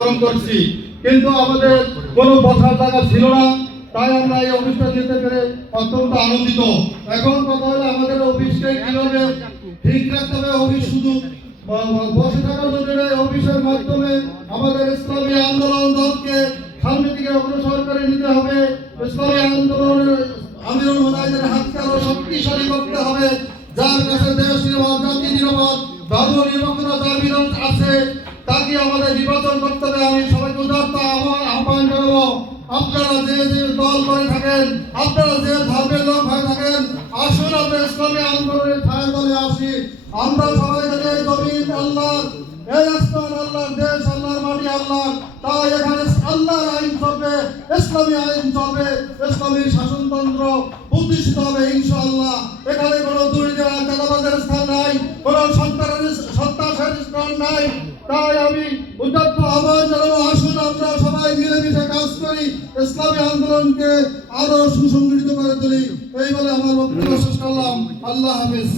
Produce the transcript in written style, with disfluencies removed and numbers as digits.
করছি, কিন্তু আমাদের কোনো বসার জায়গা ছিল না, তাই আমরা এই অফিসটা যেতে পেরে অত্যন্ত আনন্দিত। এখন কথা হলো আমাদের অফিসকে কিভাবে ঠিক রাখতে হবে। অফিস শুধু বসে থাকার জন্য অফিসের মাধ্যমে আমাদের ইসলামী আন্দোলন দলকে সামনের দিকে অগ্রসর করে নিতে হবে। ইসলামী আন্দোলনের আমিরুল মুজাহিদের হাতকে আরো শক্তিশালী করতে হবে, যার কাছে দেশ নিরাপদ, জাতি নিরাপদ, ধর্ম নিরপেক্ষতা দাবির আছে, তাকে আমাদের নির্বাচন করতে হবে। আমি সবাইকে উদারত আহ্বান জানাবো, আপনারা যে যে দল করে থাকেন, আপনারা যে ধর্মের লোক হয়ে থাকেন, আসুন আমরা ইসলামী আন্দোলনের ছায়া দলে আসি। আমরা সবাই জানি এই জমিন আল্লাহর, এই আসমান আল্লাহর, দেশ আল্লাহর, মাটি আল্লাহর, তাই এখানে আল্লাহর আইন চলবে, ইসলামী আইন চলবে, ইসলামী শাসনতন্ত্র প্রতিষ্ঠিত হবে ইনশাআল্লাহ। এখানে কোনো দুর্নীতি চাঁদাবাজের স্থান নাই, কোনো সন্ত্রাসের স্থান নাই। তাই আমি উদাত্ত আহ্বান জানাবো, আসুন আমরা সবাই মিলেমিশে কাজ করি, ইসলামী আন্দোলনকে আরো সুসংগঠিত করে তুলি। এই বলে আমার বক্তব্য শেষ করলাম। আল্লাহ হাফিজ।